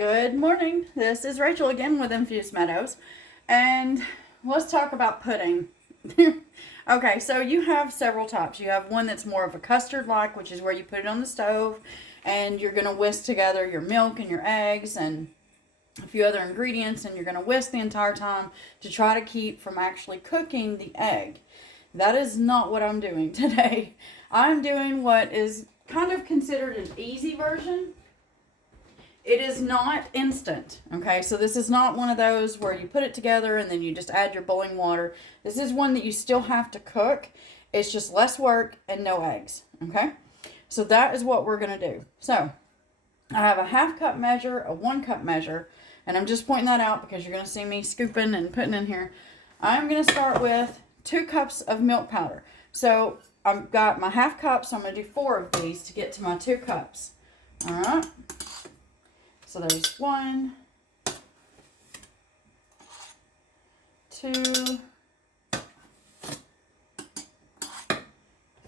Good morning. This is Rachel again with Infused Meadows, and let's talk about pudding. Okay, so you have several types. You have one that's more of a custard-like, which is where you put it on the stove, and you're going to whisk together your milk and your eggs and a few other ingredients, and you're going to whisk the entire time to try to keep from actually cooking the egg. That is not what I'm doing today. I'm doing what is kind of considered an easy version. It is not instant, okay? So this is not one of those where you put it together and then you just add your boiling water. This is one that you still have to cook. It's just less work and no eggs, okay? So that is what we're going to do. So I have a 1/2 cup measure, a 1 cup measure, and I'm just pointing that out because you're going to see me scooping and putting in here. I'm going to start with 2 cups of milk powder. So I've got my 1/2 cup, so I'm going to do 4 of these to get to my 2 cups. All right. So there's 1, 2,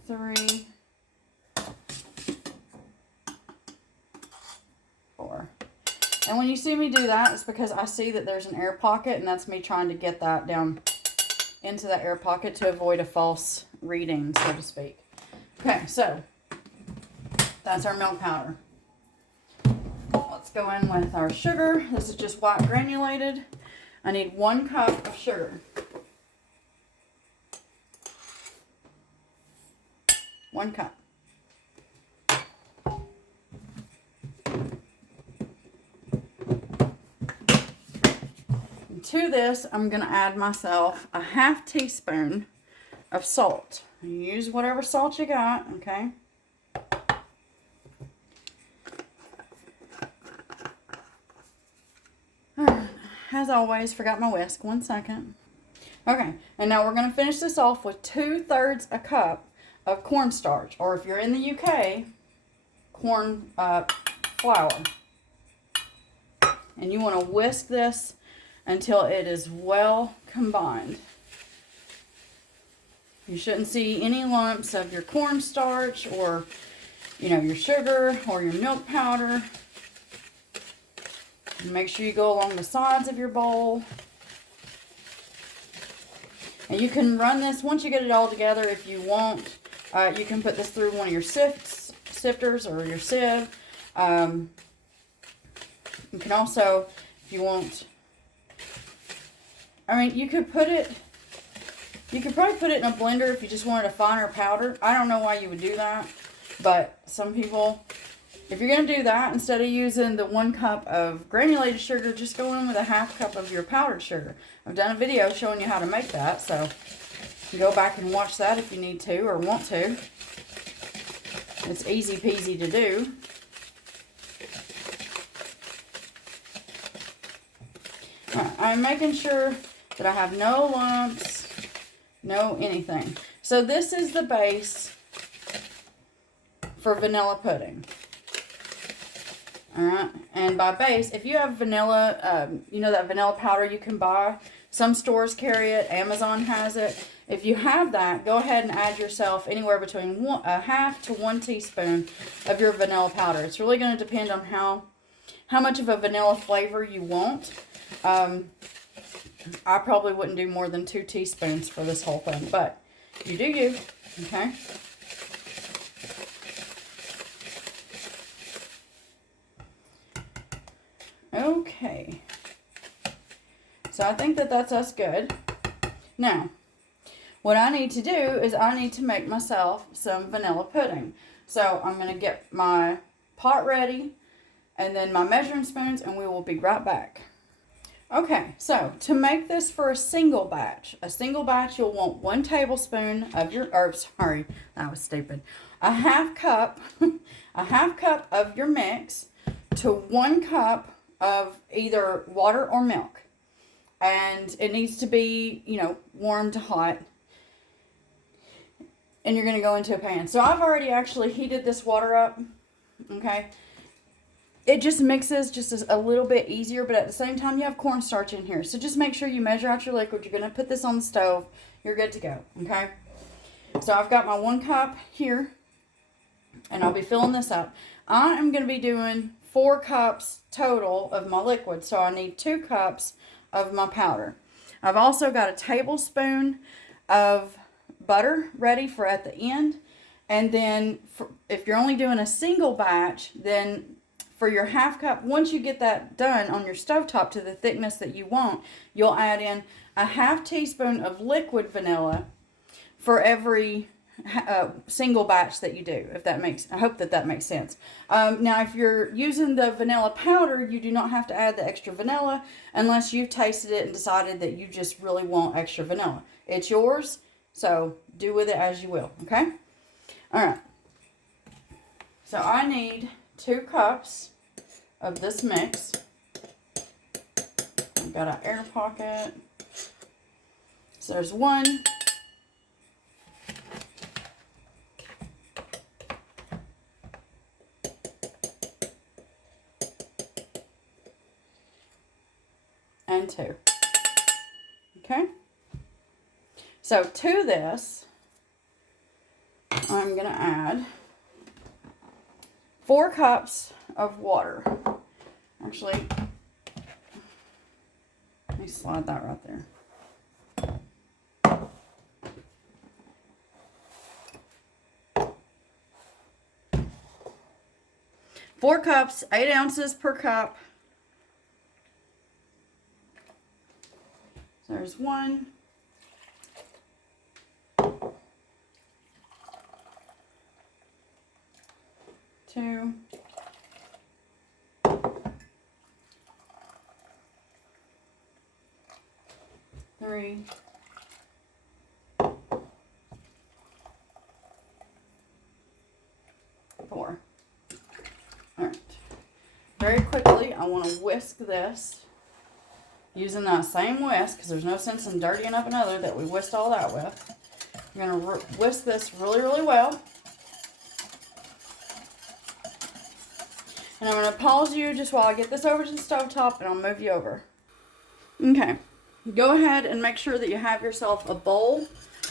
3, 4. And when you see me do that, it's because I see that there's an air pocket, and that's me trying to get that down into that air pocket to avoid a false reading, so to speak. Okay, so that's our milk powder. Let's go in with our sugar. This is just white granulated. I need 1 cup of sugar. 1 cup. And to this, I'm going to add myself a 1/2 teaspoon of salt. Use whatever salt you got, okay? As always, forgot my whisk. 1 second. Okay, and now we're going to finish this off with 2/3 a cup of cornstarch, or if you're in the UK, corn flour. And you want to whisk this until it is well combined. You shouldn't see any lumps of your cornstarch or, your sugar or your milk powder. Make sure you go along the sides of your bowl. And you can run this, once you get it all together, if you want, you can put this through one of your sifters or your sieve. You can also, if you want, you could probably put it in a blender if you just wanted a finer powder. I don't know why you would do that, but some people, if you're going to do that, instead of using the 1 cup of granulated sugar, just go in with a 1/2 cup of your powdered sugar. I've done a video showing you how to make that, so you can go back and watch that if you need to or want to. It's easy peasy to do. Alright, I'm making sure that I have no lumps, no anything. So this is the base for vanilla pudding. Alright, and by base, if you have vanilla, that vanilla powder you can buy, some stores carry it, Amazon has it. If you have that, go ahead and add yourself anywhere between 1/2 to 1 teaspoon of your vanilla powder. It's really going to depend on how much of a vanilla flavor you want. I probably wouldn't do more than 2 teaspoons for this whole thing, but you do you, okay? Okay, so I think that that's us good. Now, what I need to do is I need to make myself some vanilla pudding. So I'm going to get my pot ready and then my measuring spoons, and we will be right back. Okay, so to make this for a single batch you'll want 1 tablespoon of your, sorry, that was stupid. A 1/2 cup, a 1/2 cup of your mix to 1 cup of either water or milk. And it needs to be, warm to hot. And you're going to go into a pan. So I've already actually heated this water up. Okay. It just mixes just a little bit easier, but at the same time you have cornstarch in here. So just make sure you measure out your liquid. You're going to put this on the stove. You're good to go. Okay. So I've got my 1 cup here. And I'll be filling this up. I am going to be doing 4 cups total of my liquid, so I need 2 cups of my powder. I've also got a tablespoon of butter ready for at the end. And then if you're only doing a single batch, then for your half cup, once you get that done on your stovetop to the thickness that you want, you'll add in a half teaspoon of liquid vanilla for every single batch that you do, if that makes, I hope that makes sense. Now, if you're using the vanilla powder, you do not have to add the extra vanilla unless you've tasted it and decided that you just really want extra vanilla. It's yours, so do with it as you will, okay? All right. So I need 2 cups of this mix. I've got an air pocket. So there's 1. And 2. Okay. So to this, I'm going to add 4 cups of water. Actually, let me slide that right there. 4 cups, 8 ounces per cup. So there's 1. 2. 3. 4. All right. Very quickly, I want to whisk this using that same whisk, because there's no sense in dirtying up another that we whisked all that with. I'm going to whisk this really, really well. And I'm going to pause you just while I get this over to the stovetop, and I'll move you over. Okay. Go ahead and make sure that you have yourself a bowl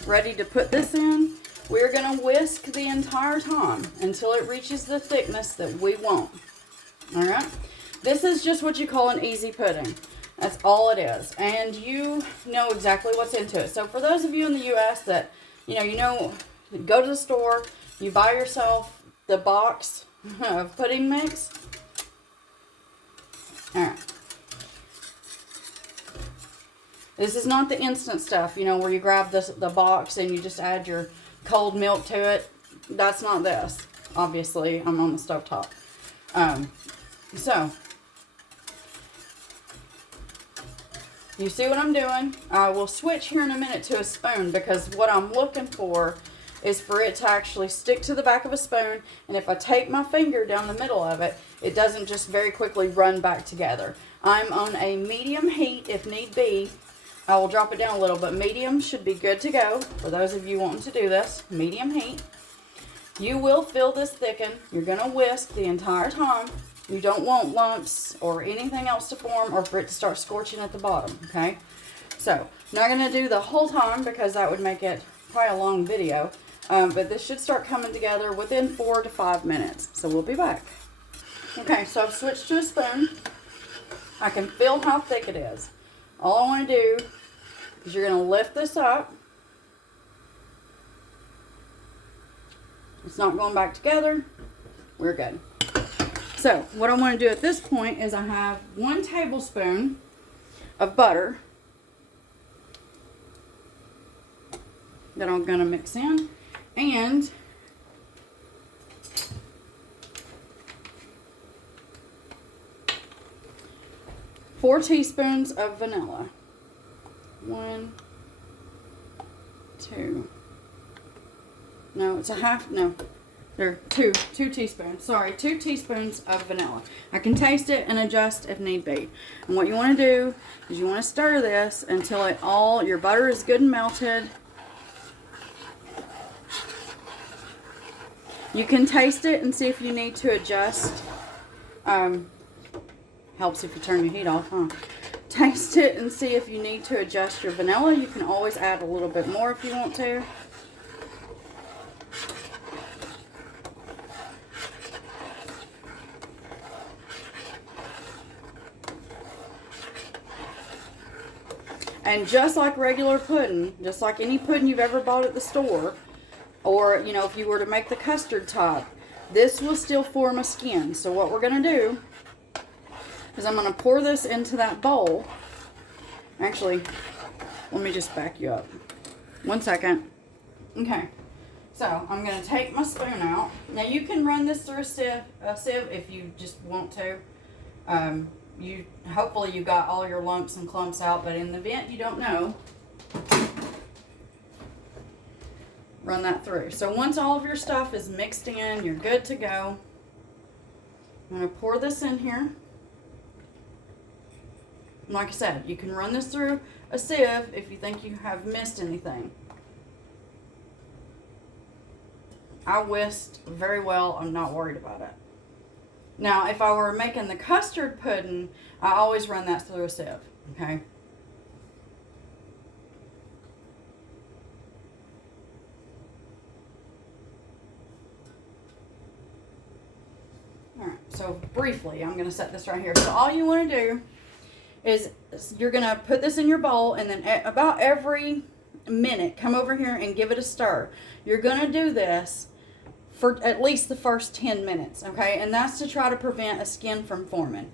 ready to put this in. We're going to whisk the entire time until it reaches the thickness that we want. All right? This is just what you call an easy pudding. That's all it is. And you know exactly what's into it. So for those of you in the U.S. that, you go to the store, you buy yourself the box of pudding mix. All right. This is not the instant stuff, where you grab the box and you just add your cold milk to it. That's not this. Obviously, I'm on the stovetop. So, you see what I'm doing? I will switch here in a minute to a spoon, because what I'm looking for is for it to actually stick to the back of a spoon, and if I take my finger down the middle of it, it doesn't just very quickly run back together. I'm on a medium heat if need be. I will drop it down a little, but medium should be good to go for those of you wanting to do this. Medium heat. You will feel this thicken. You're going to whisk the entire time. You don't want lumps or anything else to form or for it to start scorching at the bottom, okay? So, not going to do the whole time because that would make it quite a long video. But this should start coming together within 4 to 5 minutes. So, we'll be back. Okay, so I've switched to a spoon. I can feel how thick it is. All I want to do is you're going to lift this up. It's not going back together. We're good. So, what I want to do at this point is I have 1 tablespoon of butter that I'm going to mix in, and four teaspoons of vanilla. 1, 2. No, it's a half. No, there are 2 teaspoons. Sorry, 2 teaspoons of vanilla. I can taste it and adjust if need be. And what you want to do is you want to stir this until your butter is good and melted. You can taste it and see if you need to adjust. Helps if you turn your heat off, huh? Taste it and see if you need to adjust your vanilla. You can always add a little bit more if you want to. And just like regular pudding, just like any pudding you've ever bought at the store, or, you know, if you were to make the custard top, this will still form a skin. So what we're going to do is I'm going to pour this into that bowl. Actually, let me just back you up. 1 second. Okay. So I'm going to take my spoon out. Now you can run this through a sieve if you just want to. Hopefully you got all your lumps and clumps out, but in the event you don't know, run that through. So once all of your stuff is mixed in, you're good to go. I'm going to pour this in here. Like I said, you can run this through a sieve if you think you have missed anything. I whisked very well. I'm not worried about it. Now, if I were making the custard pudding, I always run that through a sieve, okay? All right, so briefly, I'm going to set this right here. So all you want to do is you're going to put this in your bowl, and then about every minute, come over here and give it a stir. You're going to do this for at least the first 10 minutes, okay? And that's to try to prevent a skin from forming.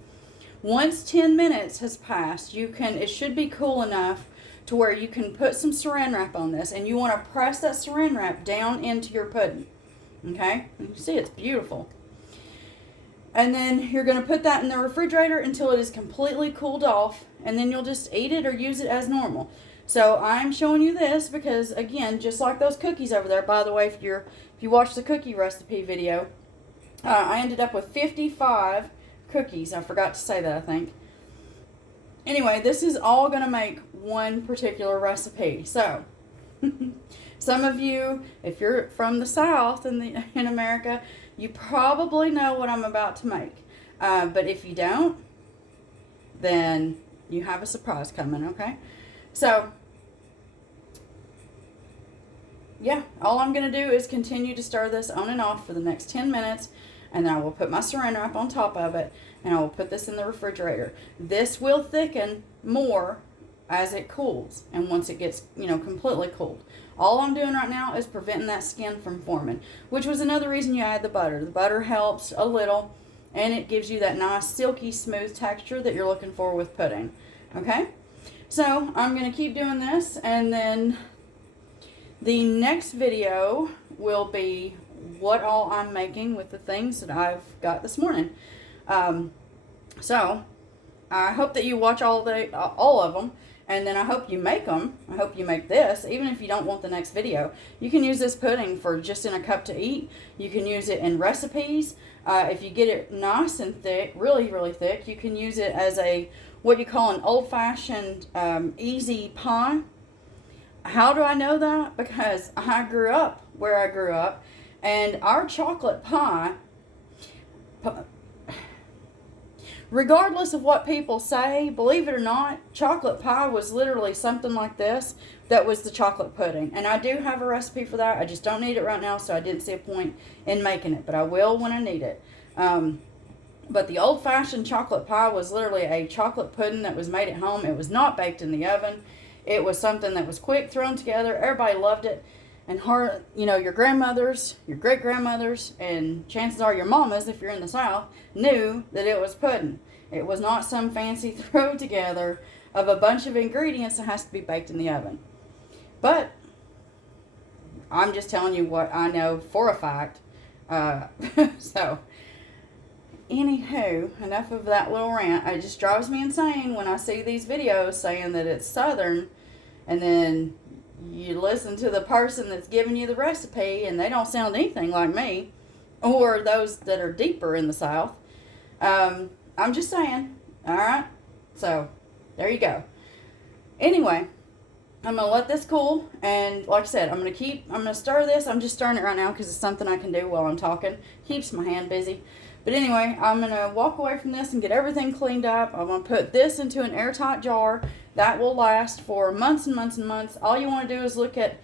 Once 10 minutes has passed, it should be cool enough to where you can put some saran wrap on this, and you want to press that saran wrap down into your pudding, okay? You see it's beautiful. And then you're going to put that in the refrigerator until it is completely cooled off, and then you'll just eat it or use it as normal. So I'm showing you this because, again, just like those cookies over there, by the way, if you watch the cookie recipe video, I ended up with 55 cookies. I forgot to say that, I think. Anyway, this is all going to make one particular recipe. So, some of you, if you're from the South in America, you probably know what I'm about to make. But if you don't, then you have a surprise coming, okay? So, yeah, all I'm going to do is continue to stir this on and off for the next 10 minutes, and then I will put my saran wrap on top of it, and I will put this in the refrigerator. This will thicken more as it cools, and once it gets, completely cooled. All I'm doing right now is preventing that skin from forming, which was another reason you add the butter. The butter helps a little, and it gives you that nice, silky, smooth texture that you're looking for with pudding, okay? So, I'm going to keep doing this, and then the next video will be what all I'm making with the things that I've got this morning. So, I hope that you watch all of them, and then I hope you make them. I hope you make this, even if you don't want the next video. You can use this pudding for just in a cup to eat. You can use it in recipes. If you get it nice and thick, really, really thick, you can use it as what you call an old-fashioned easy pie. How do I know that? Because I grew up where I grew up, and our chocolate pie, regardless of what people say, believe it or not, chocolate pie was literally something like this. That was the chocolate pudding. And I do have a recipe for that. I just don't need it right now, so I didn't see a point in making it. But I will when I need it. But the old-fashioned chocolate pie was literally a chocolate pudding that was made at home. It was not baked in the oven. It was something that was quick, thrown together. Everybody loved it. And your grandmothers, your great-grandmothers, and chances are your mamas, if you're in the South, knew that it was pudding. It was not some fancy throw together of a bunch of ingredients that has to be baked in the oven. But I'm just telling you what I know for a fact. So, anywho, enough of that little rant. It just drives me insane when I see these videos saying that it's Southern, and then you listen to the person that's giving you the recipe, and they don't sound anything like me, or those that are deeper in the South. I'm just saying, alright? So, there you go. Anyway, I'm going to let this cool, and like I said, I'm going to stir this. I'm just stirring it right now because it's something I can do while I'm talking. Keeps my hand busy. But anyway, I'm going to walk away from this and get everything cleaned up. I'm going to put this into an airtight jar. That will last for months and months and months. All you want to do is look at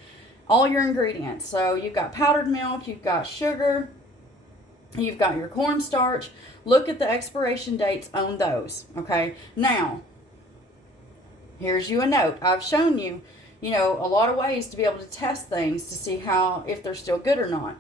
all your ingredients. So you've got powdered milk, you've got sugar, you've got your cornstarch. Look at the expiration dates on those, okay? Now, Here's you a note. I've shown you, a lot of ways to be able to test things to see if they're still good or not.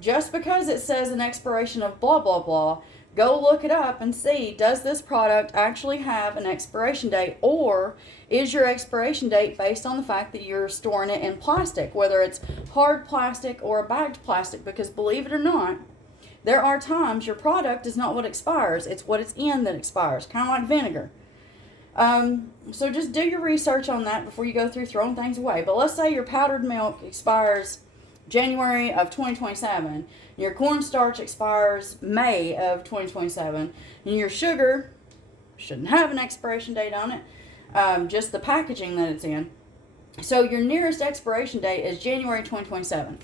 Just because it says an expiration of blah, blah, blah, go look it up and see, does this product actually have an expiration date, or is your expiration date based on the fact that you're storing it in plastic, whether it's hard plastic or a bagged plastic? Because believe it or not, there are times your product is not what expires, it's what it's in that expires, kind of like vinegar. So just do your research on that before you go through throwing things away. But let's say your powdered milk expires January of 2027, your cornstarch expires May of 2027, and your sugar shouldn't have an expiration date on it, just the packaging that it's in. So your nearest expiration date is January 2027.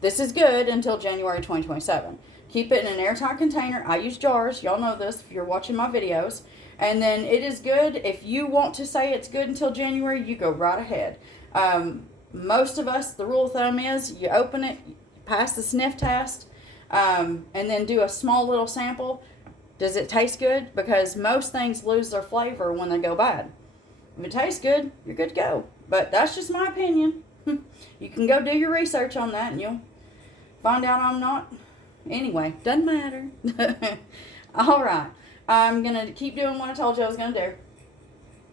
This is good until January 2027. Keep it in an airtight container. I use jars. Y'all know this if you're watching my videos. And then it is good. If you want to say it's good until January, you go right ahead. Most of us, the rule of thumb is you open it, pass the sniff test, and then do a small little sample. Does it taste good? Because most things lose their flavor when they go bad. If it tastes good, you're good to go. But that's just my opinion. You can go do your research on that and you'll find out I'm not. Anyway, doesn't matter. All right. I'm going to keep doing what I told you I was going to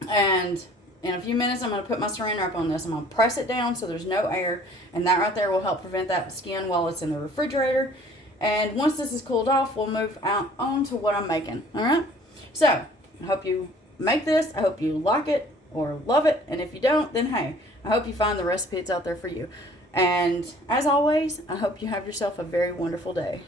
do. And in a few minutes, I'm going to put my saran wrap on this. I'm going to press it down so there's no air. And that right there will help prevent that skin while it's in the refrigerator. And once this is cooled off, we'll move on to what I'm making. All right? So, I hope you make this. I hope you like it or love it. And if you don't, then hey, I hope you find the recipe that's out there for you. And as always, I hope you have yourself a very wonderful day.